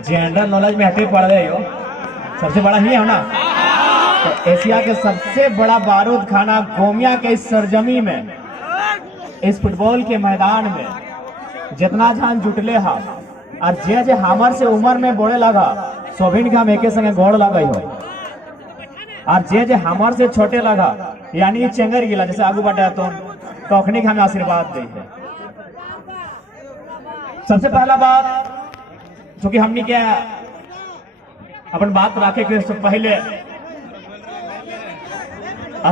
General knowledge में हटे पड़ रहे हो, सबसे बड़ा ही है ना। तो एशिया के सबसे बड़ा बारूद खाना गोमिया के इस सरजमी में, इस फुटबॉल के मैदान में जितना जान जुटले हा और जे जे हमर से उम्र में बोले लगा सोभिन के हम एके संगे गोड़ लगे हो, और जे जे हमर से छोटे लगा यानी चेंगर गिला जैसे आगू बढ़ा तो अखनी हमें आशीर्वाद दे। सबसे पहला बात जो कि हमने क्या अपन बात रखे के पहले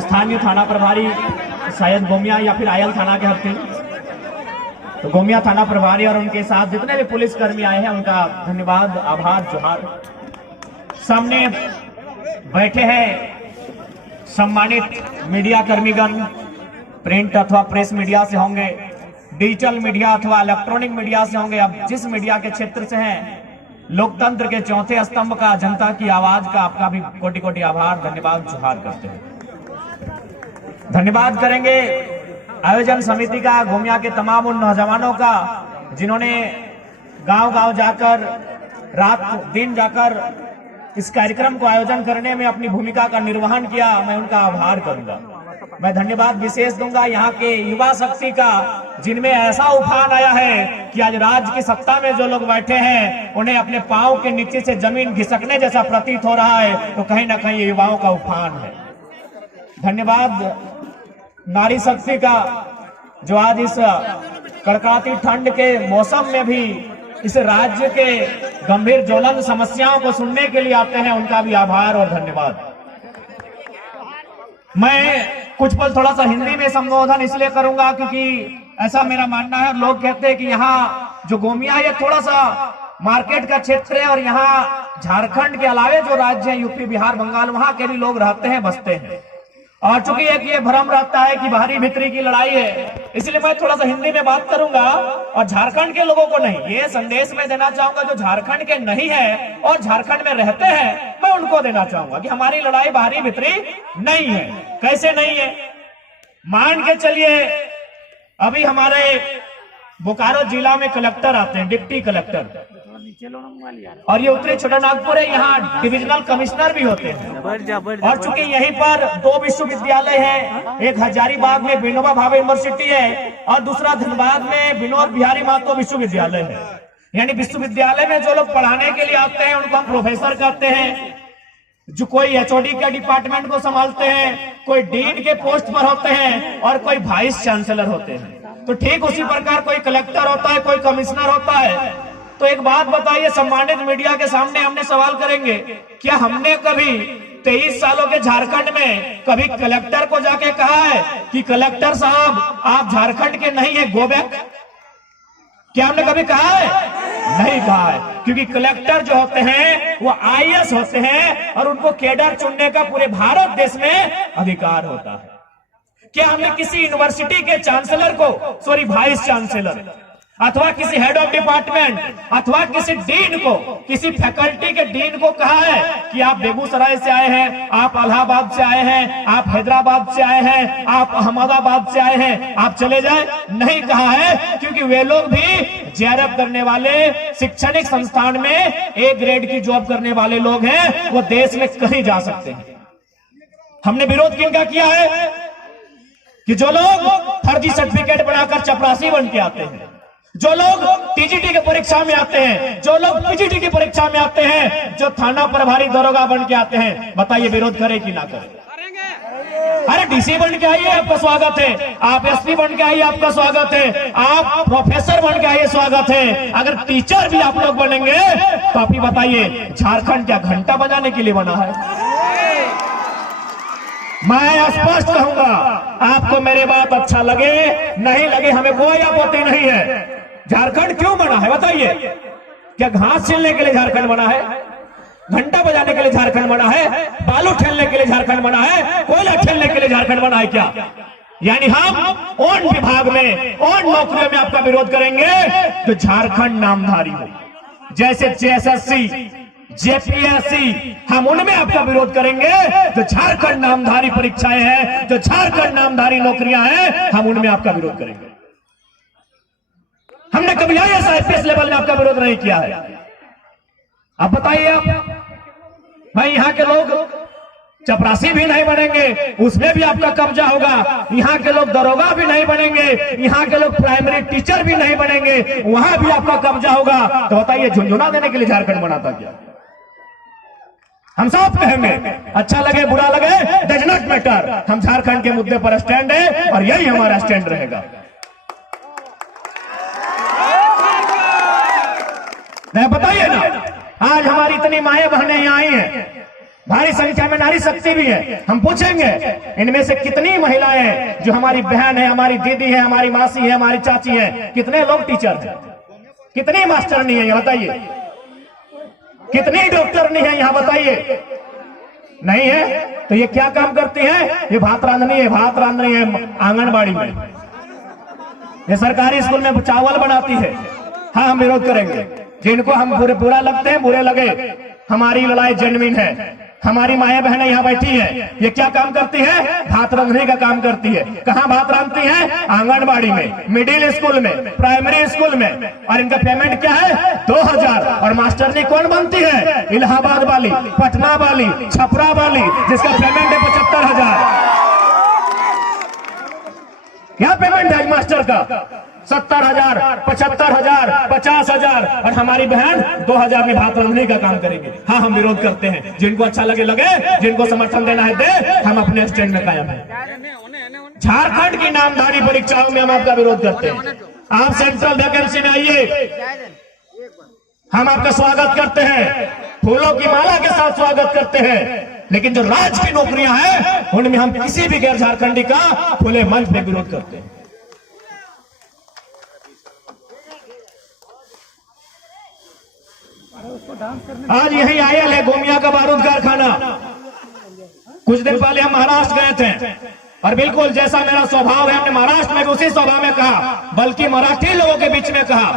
स्थानीय थाना प्रभारी शायद गोमिया या फिर आयल थाना के हफ्ते, तो गोमिया थाना प्रभारी और उनके साथ जितने भी पुलिसकर्मी आए हैं उनका धन्यवाद, आभार, जोहार। सामने बैठे हैं सम्मानित मीडिया कर्मीगण, प्रिंट अथवा प्रेस मीडिया से होंगे, डिजिटल मीडिया अथवा इलेक्ट्रॉनिक मीडिया से होंगे। अब जिस मीडिया के क्षेत्र से हैं, लोकतंत्र के चौथे स्तंभ का, जनता की आवाज का आपका भी कोटि कोटि आभार, धन्यवाद, जोहार करते हैं। धन्यवाद करेंगे आयोजन समिति का, गोमिया के तमाम उन नौजवानों का जिन्होंने गांव-गांव जाकर, रात दिन जाकर इस कार्यक्रम को आयोजन करने में अपनी भूमिका का निर्वहन किया। मैं उनका आभार करूंगा। मैं धन्यवाद विशेष दूंगा यहाँ के युवा शक्ति का, जिनमें ऐसा उफान आया है कि आज राज्य की सत्ता में जो लोग बैठे हैं उन्हें अपने पांव के नीचे से जमीन घिसकने जैसा प्रतीत हो रहा है, तो कहीं ना कहीं ये युवाओं का उफान है। धन्यवाद नारी शक्ति का, जो आज इस कड़कड़ाती ठंड के मौसम में भी इस राज्य के गंभीर ज्वलंत समस्याओं को सुनने के लिए आते हैं, उनका भी आभार और धन्यवाद। मैं कुछ पल थोड़ा सा हिंदी में संबोधन इसलिए करूंगा क्योंकि ऐसा मेरा मानना है, लोग कहते हैं कि यहाँ जो गोमिया है थोड़ा सा मार्केट का क्षेत्र है और यहाँ झारखंड के अलावे जो राज्य है यूपी, बिहार, बंगाल, वहां के भी लोग रहते हैं, बसते हैं। और चूंकि एक ये भ्रम रहता है कि बाहरी भीतरी की लड़ाई है, इसलिए मैं थोड़ा सा हिंदी में बात करूंगा और झारखंड के लोगों को नहीं, ये संदेश मैं देना चाहूंगा जो झारखंड के नहीं है और झारखंड में रहते हैं, मैं उनको देना चाहूंगा कि हमारी लड़ाई बाहरी भीतरी नहीं है। कैसे नहीं है? मान के चलिए अभी हमारे बोकारो जिला में कलेक्टर आते हैं, डिप्टी कलेक्टर, और ये उत्तरी छोटा नागपुर है, यहाँ डिविजनल कमिश्नर भी होते हैं। और चूंकि यहीं पर दो विश्वविद्यालय हैं, एक हजारीबाग में विनोबा भावे यूनिवर्सिटी है और दूसरा धनबाद में विनोद बिहारी महतो विश्वविद्यालय है। यानी विश्वविद्यालय में जो लोग पढ़ाने के लिए आते हैं उनको हम प्रोफेसर कहते हैं, जो कोई एचओडी के डिपार्टमेंट को संभालते हैं, कोई डीन के पोस्ट पर होते हैं और कोई वाइस चांसलर होते हैं। तो ठीक उसी प्रकार कोई कलेक्टर होता है, कोई कमिश्नर होता है। तो एक बात बताइए, सम्मानित मीडिया के सामने हमने सवाल करेंगे, क्या हमने कभी 23 सालों के झारखंड में कभी कलेक्टर को जाके कहा है कि कलेक्टर साहब आप झारखंड के नहीं है, गो बैक? क्या हमने कभी कहा है? नहीं कहा है, क्योंकि कलेक्टर जो होते हैं वो आईएएस होते हैं और उनको कैडर चुनने का पूरे भारत देश में अधिकार होता है। क्या हमने किसी यूनिवर्सिटी के चांसलर को, सॉरी वाइस चांसलर अथवा किसी हेड ऑफ डिपार्टमेंट अथवा किसी डीन को, किसी फैकल्टी के डीन को कहा है कि आप बेगूसराय से आए हैं, आप इलाहाबाद से आए हैं, आप हैदराबाद से आए हैं, आप अहमदाबाद से आए हैं, आप चले जाए? नहीं कहा है, क्योंकि वे लोग भी जेआरएफ करने वाले, शैक्षणिक संस्थान में ए ग्रेड की जॉब करने वाले लोग हैं, वो देश में कहीं जा सकते हैं। हमने विरोध किनका किया है कि जो लोग फर्जी सर्टिफिकेट बनाकर चपरासी बन के आते हैं, जो लोग टीजीटी की परीक्षा में आते हैं, जो लोग पीजीटी की परीक्षा में आते हैं, जो थाना प्रभारी दरोगा बन के आते हैं, बताइए विरोध करें कि ना करें? अरे डीसी बन के आइए, आपका स्वागत है। आप एसपी बन के आइए, आपका स्वागत है। आप प्रोफेसर बन के आइए, स्वागत है। अगर टीचर भी आप लोग बनेंगे तो आप ही बताइए झारखंड क्या घंटा बजाने के लिए बना है? मैं स्पष्ट कहूंगा, आपको मेरी बात अच्छा लगे नहीं लगे, हमें कोई आपत्ति नहीं है। झारखंड क्यों बना है बताइए? क्या घास छीलने के लिए झारखंड बना है? घंटा बजाने के लिए झारखंड बना है? बालू ठेलने के लिए झारखंड बना है? कोयला ठेलने के लिए झारखंड बना है क्या? यानी हम उन विभाग में, उन नौकरियों में आपका विरोध करेंगे जो झारखंड नामधारी हो, जैसे जेएसएससी, जेपीएससी, हम उनमें आपका विरोध करेंगे। जो झारखंड नामधारी परीक्षाएं हैं, जो झारखंड नामधारी नौकरियां हैं, हम उनमें आपका विरोध करेंगे। हमने कभी आईएएस आईपीएस लेवल में आपका विरोध नहीं किया है। अब बताइए आप, भाई यहाँ के लोग चपरासी भी नहीं बनेंगे, उसमें भी आपका कब्जा होगा। यहाँ के लोग दरोगा भी नहीं बनेंगे, यहाँ के लोग प्राइमरी टीचर भी नहीं बनेंगे, वहां भी आपका कब्जा होगा। तो बताइए झुंझुना देने के लिए झारखंड बनाता क्या? हम सब कहेंगे, अच्छा लगे बुरा लगे डज नॉट मैटर, हम झारखंड के मुद्दे पर स्टैंड है और यही हमारा स्टैंड रहेगा। नहीं बताइए ना, आज हमारी इतनी माएं बहनें यहाँ आई हैं, भारी संख्या में नारी शक्ति भी है। हम पूछेंगे इनमें से कितनी महिलाएं जो हमारी बहन है, हमारी दीदी है, हमारी मासी है, हमारी चाची है, कितने लोग टीचर हैं, कितनी मास्टर नहीं है यहाँ बताइए, कितनी डॉक्टर नहीं है यहाँ बताइए? नहीं है तो ये क्या काम करती है? ये भात रांधनी है, भात रांधनी है आंगनबाड़ी में, ये सरकारी स्कूल में चावल बनाती है। हाँ हम विरोध करेंगे, जिनको हम बुरा लगते हैं बुरे लगे, हमारी लड़ाई जेन्युइन है। हमारी माएं बहनें यहाँ बैठी है, ये क्या काम करती है? भात रांधने का काम करती है। कहाँ भात रांधती है? आंगनबाड़ी में, मिडिल स्कूल में, प्राइमरी स्कूल में। और इनका पेमेंट क्या है? 2000। और मास्टरनी कौन बनती है? इलाहाबाद वाली, पटना वाली, छपरा वाली, जिसका पेमेंट है 75,000। क्या पेमेंट है मास्टर का? 70,000, 75,000, 50,000। और हमारी बहन 2,000 में भात रांधने का काम करेंगे। हाँ हम विरोध करते हैं, जिनको अच्छा लगे लगे, जिनको समर्थन देना है दे, हम अपने स्टैंड में कायम हैं। झारखंड की नामधारी परीक्षाओं में हम आपका विरोध करते हैं। आप सेंट्रल वैकेंसी में आइए, हम आपका स्वागत करते हैं, फूलों की माला के साथ स्वागत करते हैं। लेकिन जो राज्य की नौकरियां हैं उनमें हम किसी भी गैर झारखंडी का खुले मंच में विरोध करते हैं। आज यही आयल है गोमिया का बारूद कारखाना। कुछ दिन पहले हम महाराष्ट्र गए थे और बिल्कुल जैसा मेरा स्वभाव है, हमने महाराष्ट्र में भी उसी स्वभाव में कहा, बल्कि मराठी लोगों के बीच में कहा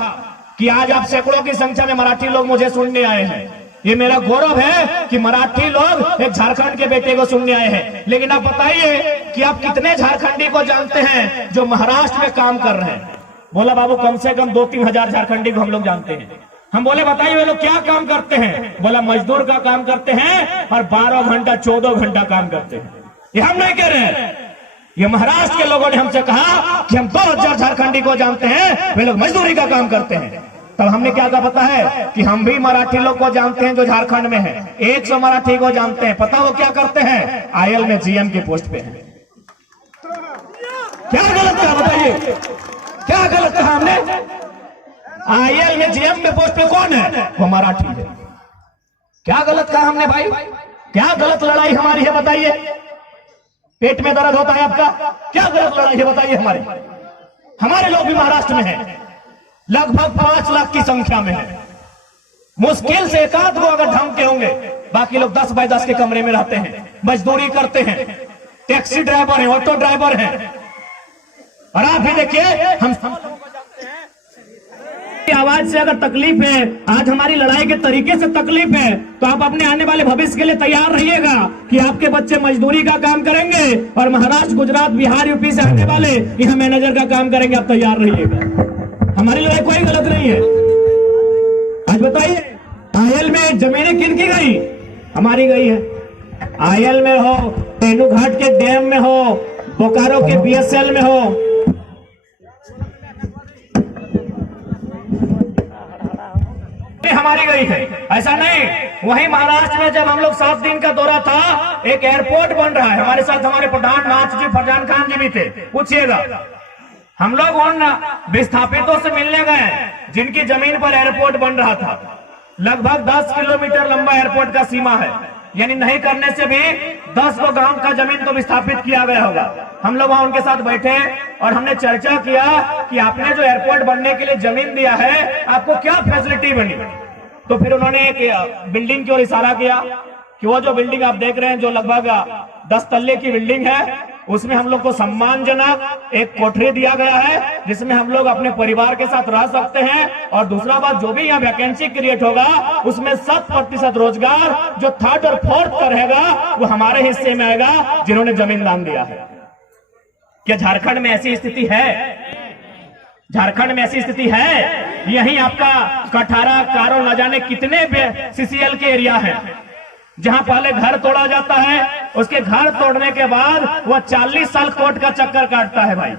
कि आज आप सैकड़ों की संख्या में मराठी लोग मुझे सुनने आए हैं। ये मेरा गौरव है कि मराठी लोग एक झारखंड के बेटे को सुनने आए हैं। लेकिन आप बताइए कि आप कितने झारखंडी को जानते हैं जो महाराष्ट्र में काम कर रहे हैं? बोला बाबू कम से कम 2-3 हजार झारखंडी को हम लोग जानते हैं। हम बोले बताइए वे लोग क्या काम करते हैं? बोला मजदूर का काम करते हैं और 12 घंटा 14 घंटा काम करते हैं। ये हम नहीं कह रहे हैं, ये महाराष्ट्र के लोगों ने हमसे कहा कि हम 2000 झारखंडी को जानते हैं, वे लोग मजदूरी का काम करते हैं। तब हमने क्या कहा पता है कि हम भी मराठी लोग को जानते हैं जो झारखंड में है, 100 मराठी को जानते हैं। पता वो क्या करते हैं? आयल में जीएम की पोस्ट पे है। क्या गलत कहा बताइए, क्या गलत कहा हमने? आईएल में जीएम के पोस्ट पे कौन है? वो मराठी है। क्या गलत कहा हमने भाई? क्या गलत लड़ाई हमारी है बताइए? पेट में दर्द होता है आपका? क्या गलत लड़ाई है बताइए हमारी? हमारे लोग भी महाराष्ट्र में हैं, लगभग 5 लाख की संख्या में है। मुश्किल से 1 को अगर ढंग के होंगे, बाकी लोग 10 बाय 10 के कमरे में रहते हैं, मजदूरी करते हैं, टैक्सी ड्राइवर हैं, ऑटो ड्राइवर हैं। और आप भी देखिए, हम आवाज से अगर तकलीफ है, आज हमारी लड़ाई के तरीके से तकलीफ है, तो आप अपने आने वाले भविष्य के लिए तैयार रहिएगा कि आपके बच्चे मजदूरी का काम करेंगे और महाराष्ट्र, गुजरात, बिहार, यूपी से आने वाले यहाँ मैनेजर का काम करेंगे। आप तैयार रहिएगा, हमारी लड़ाई कोई गलत नहीं है। आज बताइए, आयल में जमीनें किन की गई? हमारी गई है। आयल में हो, तेनू घाट के डैम में हो, बोकारो के बीएसएल में हो, हमारी गई है। ऐसा नहीं, वहीं महाराष्ट्र में जब हम लोग 7 दिन का दौरा था, एक एयरपोर्ट बन रहा है, हमारे साथ हमारे प्रधाननाथ जी, फरजान खान जी भी थे। पूछिएगा, हम लोग उन विस्थापितों से मिलने गए जिनकी जमीन पर एयरपोर्ट बन रहा था। लगभग 10 किलोमीटर लंबा एयरपोर्ट का सीमा है, यानी नहीं करने से भी 10 गो गांव का जमीन तो विस्थापित किया गया होगा। हम लोग वहां उनके साथ बैठे और हमने चर्चा किया कि आपने जो एयरपोर्ट बनने के लिए जमीन दिया है, आपको क्या फैसिलिटी बनी? तो फिर उन्होंने एक बिल्डिंग की ओर इशारा किया कि वो जो बिल्डिंग आप देख रहे हैं, जो लगभग 10 तल्ले की बिल्डिंग है, उसमें हम लोग को सम्मानजनक एक कोठरी दिया गया है, जिसमें हम लोग अपने परिवार के साथ रह सकते हैं। और दूसरा बात, जो भी यहाँ वैकेंसी क्रिएट होगा, उसमें 100% रोजगार जो 3rd और 4th का रहेगा, वो हमारे हिस्से में आएगा, जिन्होंने जमीन दान दिया है। क्या झारखंड में ऐसी स्थिति है? झारखंड में ऐसी स्थिति है, यही आपका कठारा, कारो, न जाने कितने सीसीएल के एरिया है जहां पहले घर तोड़ा जाता है, उसके घर तोड़ने के बाद वह 40 साल कोर्ट का चक्कर काटता है भाई,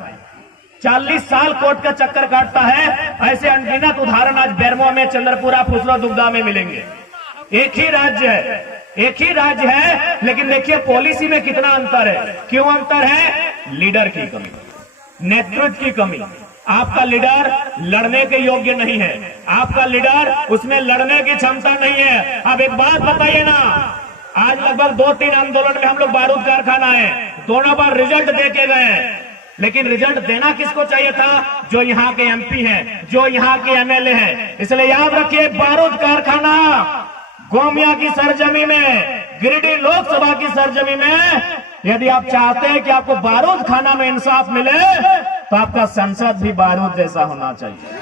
40 साल कोर्ट का चक्कर काटता है। ऐसे अनगिनत उदाहरण आज बेरमो में, चंद्रपुरा, फुसला, दुग्धा में मिलेंगे। एक ही राज्य है, लेकिन देखिए पॉलिसी में कितना अंतर है। क्यों अंतर है? लीडर की कमी, नेतृत्व की कमी। आपका लीडर लड़ने के योग्य नहीं है, आपका लीडर उसमें लड़ने की क्षमता नहीं है। अब एक बात बताइए ना, आज लगभग 2-3 आंदोलन में हम लोग बारूद कारखाना है, दोनों बार रिजल्ट दे के गए, लेकिन रिजल्ट देना किसको चाहिए था? जो यहाँ के एमपी हैं, जो यहाँ के एमएलए हैं। इसलिए याद रखिए, बारूद कारखाना गोमिया की सरजमी में, गिरिडीह लोकसभा की सरजमी में, यदि आप चाहते हैं कि आपको बारूद खाना में इंसाफ मिले तो आपका संसद भी बारूद जैसा होना चाहिए,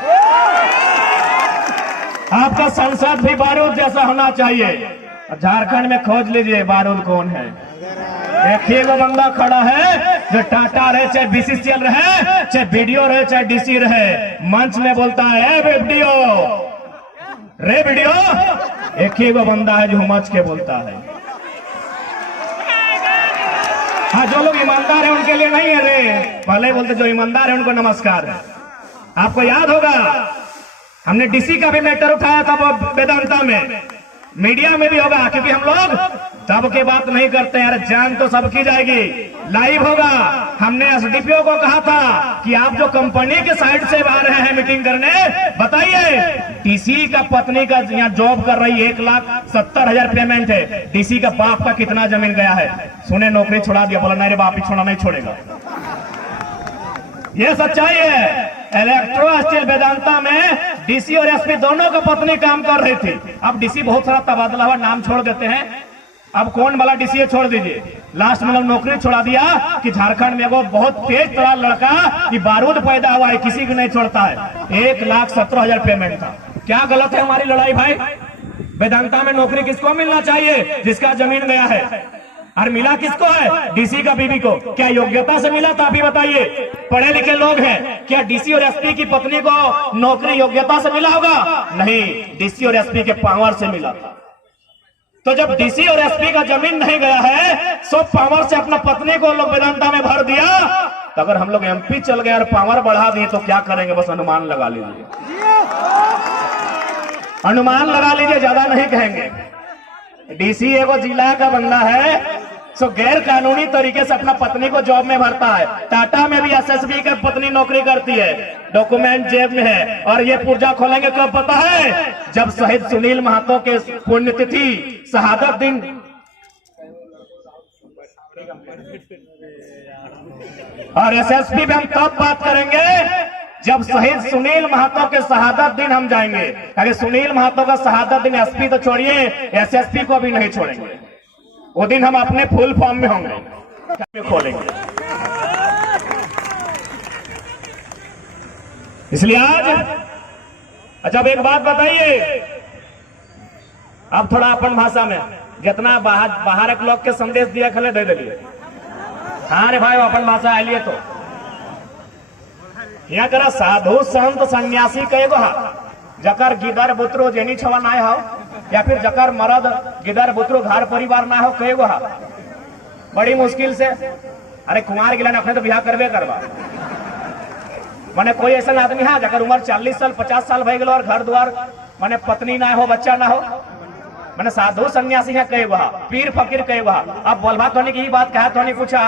आपका संसद भी बारूद जैसा होना चाहिए। झारखंड में खोज लीजिए बारूद कौन है। एक ही बंदा खड़ा है जो टाटा रहे, चाहे बीसीसीएल रहे, चाहे बीडीओ रहे, चाहे डीसी रहे, मंच में बोलता है वीडियो रे वीडियो। एक ही वो बंदा है जो मच के बोलता है। हाँ, जो लोग ईमानदार है उनके लिए नहीं है रे, पहले बोलते जो ईमानदार है उनको नमस्कार है। आपको याद होगा हमने डीसी का भी मैटर उठाया था वो वेदांता में, मीडिया में भी होगा, क्योंकि हम लोग तब की बात नहीं करते यार, जान तो सबकी जाएगी, लाइव होगा। हमने एसडीपीओ को कहा था कि आप जो कंपनी के साइड से आ रहे हैं मीटिंग करने, बताइए डीसी का पत्नी का यहाँ जॉब कर रही 1,70,000 पेमेंट है, डीसी का बाप का कितना जमीन गया है? सुने नौकरी छोड़ा दिया, बोला नहीं रे बाप ही छोड़ा नहीं छोड़ेगा। ये सच्चाई है। इलेक्ट्रो स्टील वेदांता में डीसी और एसपी दोनों का पत्नी काम कर रही थी। अब डीसी बहुत सारा तबादला हुआ, नाम छोड़ देते हैं, अब कौन वाला डीसी है छोड़ दीजिए। लास्ट में नौकरी छोड़ा दिया कि झारखंड में वो बहुत तेज तरार लड़का कि बारूद पैदा हुआ है, किसी को नहीं छोड़ता है। 1,17,000 पेमेंट था। क्या गलत है हमारी लड़ाई भाई? वेदांता में नौकरी किसको मिलना चाहिए? जिसका जमीन गया है। और मिला किसको है? डीसी का बीबी को। क्या योग्यता से मिला था? अभी बताइए, पढ़े लिखे लोग हैं, क्या डीसी और एसपी की पत्नी को नौकरी योग्यता से मिला होगा? नहीं, डीसी और एसपी के पावर से मिला था। तो जब डीसी और एसपी का जमीन नहीं गया है, सब पावर से अपना पत्नी को लोग वेदांता में भर दिया। तो अगर हम लोग एमपी चल गए और पावर बढ़ा दिए तो क्या करेंगे? बस अनुमान लगा लीजिए, अनुमान लगा लीजिए, ज्यादा नहीं कहेंगे। डीसी एगो जिला का बंदा है, सो गैर कानूनी तरीके से अपना पत्नी को जॉब में भरता है। टाटा में भी एसएसबी की पत्नी नौकरी करती है, डॉक्यूमेंट जेब में है। और ये पुर्जा खोलेंगे कब पता है? जब शहीद सुनील महतो के पुण्यतिथि शहादत दिन, और एसएसपी में हम तब बात करेंगे जब शहीद सुनील महतो के शहादत दिन हम जाएंगे। अगर सुनील महतो का शहादत दिन एसपी तो छोड़िए, एसएसपी को भी नहीं छोड़ेंगे। वो दिन हम अपने फुल फॉर्म में होंगे, खोलेंगे। इसलिए आज जब एक बात बताइए, अब थोड़ा अपन भाषा में, जितना बाहर के लोग के संदेश दिया खले दे दिए। हाँ रे भाई, अपन भाषा आइलिए तो यहाँ जरा साधु संत सन्यासी कएगो हा, जकर गिदर बुतरो जेनी छवा ना हो, या फिर जकर मरद गिदर बुतरो घर परिवार ना हो, कएगो हा? बड़ी मुश्किल से। अरे कुमार गिलन अपने तो ब्याह करबे करवा। माने कोई ऐसा आदमी है जकर उम्र 40 साल 50 साल भय गलो और घर द्वार माने पत्नी ना हो, बच्चा ना हो, माने साधु सन्यासी है कएगो हा, पीर फकीर कएगो हा। अब बोलबा तो की बात कहा तो पूछा,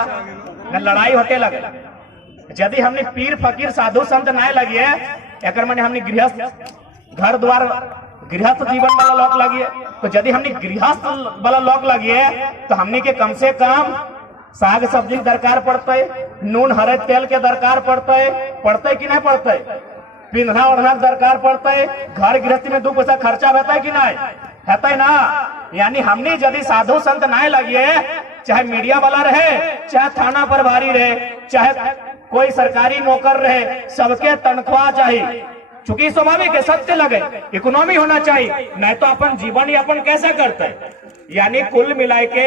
लड़ाई होते लगे। यदि हमने पीर फकीर साधु संत ना लगिए, एक मैंने हमने गृहस्थ घर द्वार गृहस्थ जीवन वाला लोग लगिए, तो यदि हमने गृहस्थ वाला लोग लगिए तो हमने के कम से कम साग सब्जी दरकार पड़ते, नून हरे तेल के दरकार पड़ते कि नहीं पड़ते, पिंधना ओढ़ना दरकार पड़ते, घर गृहस्थी में 2 पैसा खर्चा रहता है कि नहीं है ना। यानी हमने यदि साधु संत ना लगिए, चाहे मीडिया वाला रहे, चाहे थाना प्रभारी रहे, चाहे कोई सरकारी नौकर रहे, सबके तनख्वाह चाहिए। चूंकि स्वाभाविक है, सत्य लगे, इकोनॉमी होना चाहिए, नहीं तो अपन जीवन यापन कैसे करते हैं। यानी कुल मिला के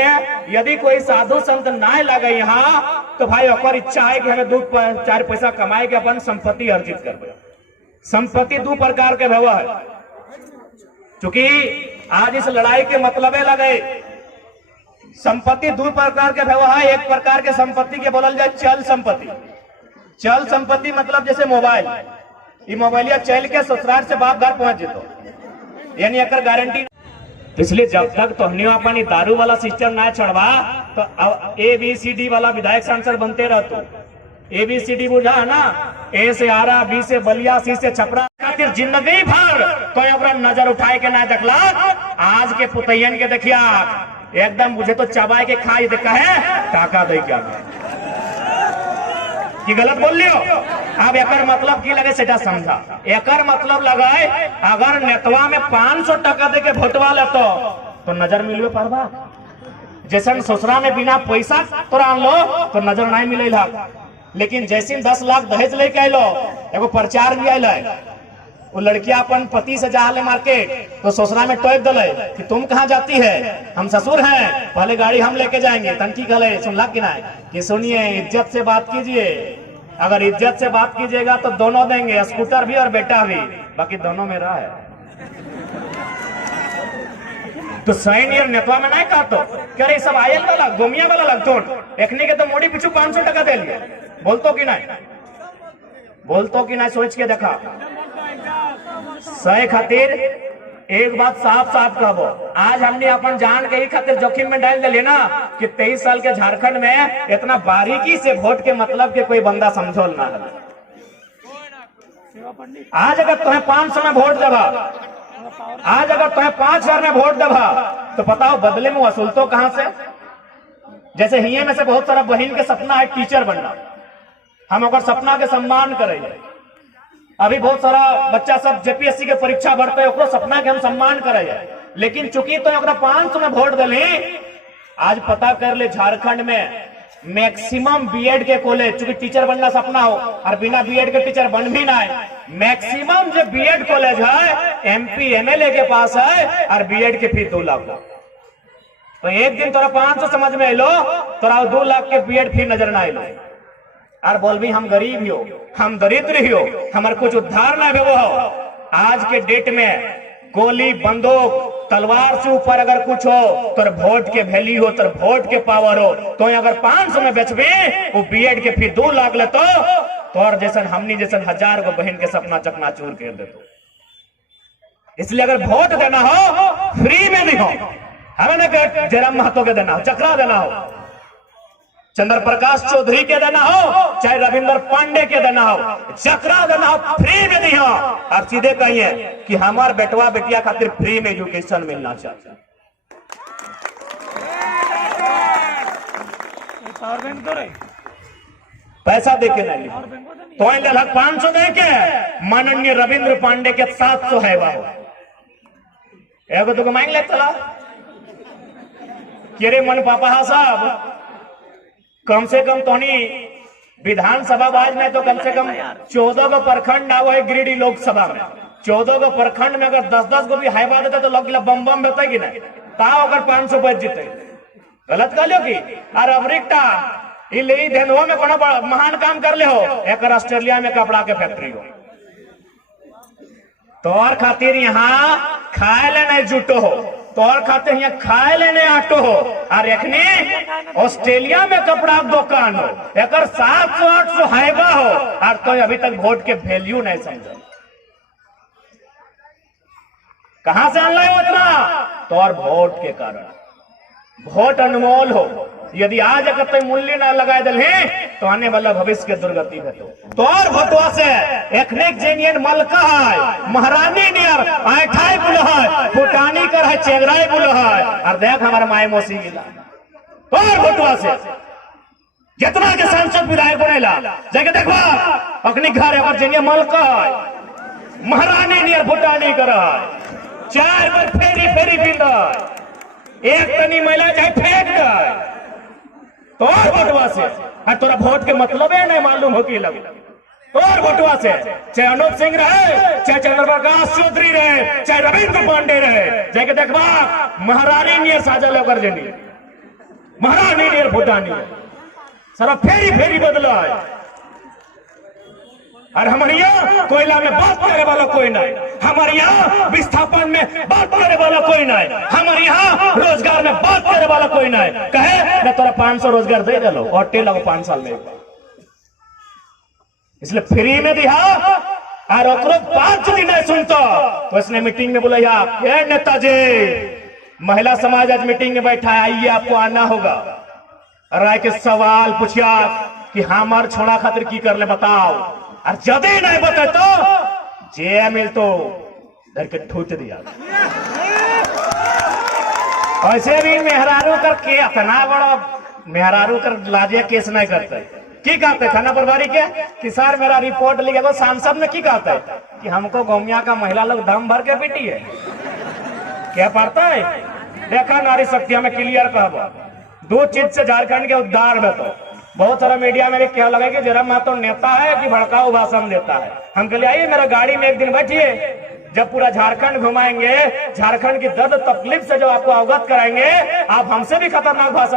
यदि कोई साधु संत ना लगे यहाँ, तो भाई और इच्छा है कि हमें 2-4 पैसा कमाए के अपन संपत्ति अर्जित कर। संपत्ति दो प्रकार के भव है, क्योंकि आज इस लड़ाई के मतलबे लगे। संपत्ति दो प्रकार के भव है। एक प्रकार के संपत्ति के बोलल जाए चल संपत्ति। चल संपत्ति मतलब जैसे मोबाइल, ये मोबाइलिया चल के ससुराल से बाप घर पहुंच जेतो, यानी एक गारंटी। इसलिए जब तक तोहनी अपन दारू वाला सिस्टम ना छोड़वा तो ABCD वाला विधायक सांसद बनते रहतो। ABCD बुझा है ना, A से आरा, B से बलिया, C से छपरा। खातिर जिंदगी भर तो नजर उठाए के ना देखला। आज के पुतैयन के देखिया एकदम बुझे तो चबाए के खाई देखा है टाका दे क्या कि गलत बोल लियो। अब एकर मतलब की लगे सेटा समझा। एकर मतलब लगाए अगर नेतवा में 500 टका दे के भोटवा लेतो तो नजर मिलवे पारबा। जैसे ससुरा में बिना पैसा तोरा आन लो तो नजर नहीं मिलेला। लेकिन जैसे 10 लाख दहेज लेके आइलो, एगो प्रचार भी आयल है, वो लड़कियां अपन पति से जा ले मार्केट तो ससुरा में टोक दले कि तुम कहाँ जाती है, हम ससुर हैं, पहले गाड़ी हम लेके जाएंगे। तनकी गले सुनला कि ना कि सुनिए इज्जत से बात कीजिए, अगर इज्जत से बात कीजिएगा तो दोनों देंगे, स्कूटर भी और बेटा भी, बाकी दोनों मेरा है। तो सैन यार नेतवा में नहीं कहा तो क्या रे सब आयल वाला गोमिया वाला लगतो एकने के तो मोड़ी पीछू 500 टका दे लिए। बोलतो कि नहीं, बोलतो कि नहीं, सोच के देखा। सही खातिर एक बात साफ साफ कहबो, आज हमने अपन जान के ही खातिर जोखिम में डाल दिले ना कि 23 साल के झारखंड में इतना बारीकी से वोट के मतलब के कोई बंदा समझोल ना है। आज अगर तुम्हें 500 में वोट देगा, आज अगर तुम्हें 5000 में वोट देगा तो बताओ बदले में वसूल तो कहां से। जैसे हिये में से बहुत सारा बहन के सपना है टीचर बनना, हम अगर सपना के सम्मान करेंगे। अभी बहुत सारा बच्चा सब JPSC के परीक्षा भरते हैं, सपना के हम सम्मान करेंगे। लेकिन चूंकि तो 500 में वोट दिले, आज पता कर ले झारखंड में मैक्सिमम B.Ed के कॉलेज, चूंकि टीचर बनना सपना हो और बिना B.Ed के टीचर बन भी ना है, मैक्सिमम जो B.Ed कॉलेज है MP MLA के पास है और B.Ed के फीस 2 लाख। तो एक दिन तोरा 500 समझ में आलो, तोरा 2 लाख के B.Ed फी नजर ना आलो और बोल भी हम गरीब ही हो, हम दरिद्र ही हो, हमारे कुछ उद्धार ना हो। आज के डेट में गोली बंदूक तलवार से ऊपर अगर कुछ हो तो वोट के वैल्यू हो, तो वोट के पावर हो। तो अगर 500 में बेचबे वो B.Ed के फिर 2 लाख ले तो और जैसन हमनी जैसन 1000 को बहन के सपना चकनाचूर कर दे। इसलिए अगर वोट देना हो फ्री में नहीं हो, हमें ना जयराम महतो के देना हो, चक्रा देना हो, चंद्र प्रकाश चौधरी के देना हो, चाहे रविंद्र पांडे के देना हो, चक्रा देना हो, फ्री में नहीं हो। आप सीधे कहिए कि हमार बेटवा बेटिया खातिर फ्री में एजुकेशन मिलना चाहिए। पैसा दे के नहीं तो 500 दे के माननीय रविंद्र पांडे के 700 है बाबू एगो तो मांग ले चला केरे मन पापा साहब कम से कम तोनी विधानसभा बाज में तो कम से कम 14 को प्रखंड ना हुआ गिरिडीह लोकसभा में 14 को प्रखंड में अगर 10-10 को भी हाईवा देते तो लोग बम बम बेते कि नहीं ताओ अगर 500 बच जीते गलत कर लो की और अमरीका धेनुआ में कोनो महान काम कर ले हो एक ऑस्ट्रेलिया में कपड़ा के फैक्ट्री हो तोर खातिर यहाँ खाए ले नहीं जुटो हो तोर खातिर यहाँ खाए ले नहीं आटो हो और एखने ऑस्ट्रेलिया में कपड़ा दुकान हो एक 700-800 हाईवा हो और तो अभी तक वोट के वैल्यू नहीं समझो कहां से आन हो इतना तोर वोट के कारण वोट अनमोल हो यदि आज अगर तो मूल्य ना लगा दल तो आने वाला भविष्य के दुर्गति है तो और भोटवा से एखनिक जेनियन मलका है महारानी नियर आठाई बुल है फुटानी कर है चेगराई बुल है और देख हमारा माए मौसी मिला और भोटवा से जितना के सांसद विधायक बनेला जाके देखवा अपनी घर अगर जेनियन मलका है महारानी नियर फुटानी कर है चार पर फेरी फेरी बिंद एक तनी महिला चाहे फेंक दे तो और वोटवा से और तोरा वोट के मतलब है नहीं मालूम हो कि लगे तो और वोटवा से चाहे अनूप सिंह रहे चाहे चंद्र प्रकाश चौधरी रहे चाहे रविंद्र पांडे रहे जाके देखबा महारानी नियर साजा लेकर जनी महारानी नियर भूटानी सारा फेरी फेरी बदला है और हमारे यहाँ कोयला में बात करने वाला कोई नहीं, हमारे यहाँ विस्थापन में बात करने वाला कोई नहीं, हमारे यहाँ रोजगार में बात करने वाला कोई नहीं। कहे मैं तोरा 500 रोजगार दे दलो और टे लगो 5 साल में, इसलिए फ्री में दिया और 5 दिन नहीं सुनता तो इसने मीटिंग में बोला यार नेताजी महिला समाज आज मीटिंग में बैठा है, आइए आपको आना होगा। राय के सवाल पूछिया कि हमार छोड़ा खातिर की कर ले बताओ, और जदे नहीं बता तो जे मिल तो डर के ठूट दिया। ऐसे भी मेहरारू कर के इतना बड़ा मेहरारू कर लाजिया केस नहीं करते की कहते थाना प्रभारी के कि सर मेरा रिपोर्ट लिखे तो सांसद में की कहते है कि हमको गोमिया का महिला लोग दम भर के पीटी है, क्या पड़ता है। देखा नारी शक्ति में क्लियर कहबो 2 चीज से झारखंड के उद्धार में तो बहुत सारा मीडिया में क्या लगा कि जरा मैं तो नेता है कि भड़काऊ भाषण देता है। हम कह आइए मेरा गाड़ी में एक दिन बैठिए, जब पूरा झारखंड घुमाएंगे, झारखंड की दर्द तकलीफ से जब आपको अवगत कराएंगे, आप हमसे भी खतरनाक भाषा